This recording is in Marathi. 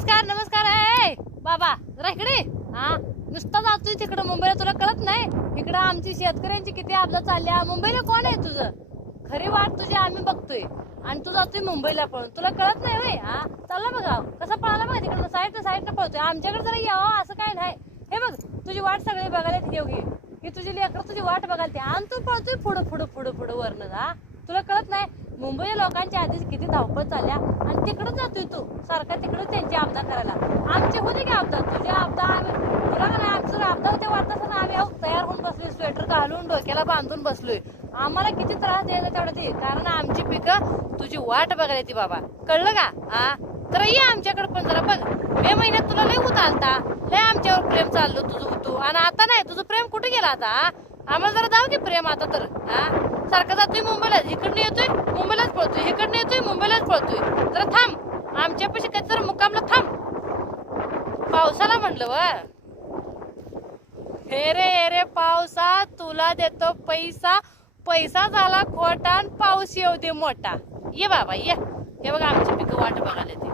नमस्कार नमस्कार आहे बाबा जरा इकडे हा नुसता जातोय तिकडं मुंबईला तुला कळत नाही इकडं आमची शेतकऱ्यांची किती अपघात चालल्या मुंबईला कोण आहे तुझं खरी वाट तुझी आम्ही बघतोय आणि तू जातोय मुंबईला पळून तुला कळत नाही होय हा चालला बघा कसा पळाला बघा तिकडं साईडनं पळतोय आमच्याकडे जरा यावं असं काय नाही हे बघ तुझी वाट सगळी बघायला घेऊ घे ही तुझी लेकरं तुझी वाट बघायला ते आणि तू पळतोय पुढं पुढं पुढं पुढं वरनं हा तुला कळत नाही मुंबई लोकांच्या आधीच किती धावपळ चालल्या आणि तिकडं जातोय तू सारखा तिकडं त्यांची आपदा करायला आमचे होते की आपदा तुझे आपदा आम्ही तुला का नाही आमचं आपदा होते वाटत ना आम्ही तयार होऊन बसलोय स्वेटर घालून डोक्याला बांधून बसलोय आम्हाला किती त्रास द्यायचा तेवढं ते कारण आमची पिकं तुझी वाट बघायला ती बाबा कळलं का हा तर ये आमच्याकडे पण जरा बघ मे महिन्यात तुला लय उतारता लय आमच्यावर प्रेम चाललो तुझं होतो आणि आता नाही तुझं प्रेम कुठे गेला आता आम्हाला जरा जाऊ की प्रेम आता तर हा सारखा जातोय मुंबईला इकडनं येतोय मुंबईलाच पळतोय इकडनं येतोय मुंबईलाच पळतोय जरा थांब आमच्यापाशी कधी जरा मुक्कामला थांब पावसाला म्हणलं व हे रे पावसा तुला देतो पैसा पैसा झाला खोटा आणि पाऊस येऊ दे मोठा ये बाबा ये हे बघा आमची पिकं वाट बघायला ते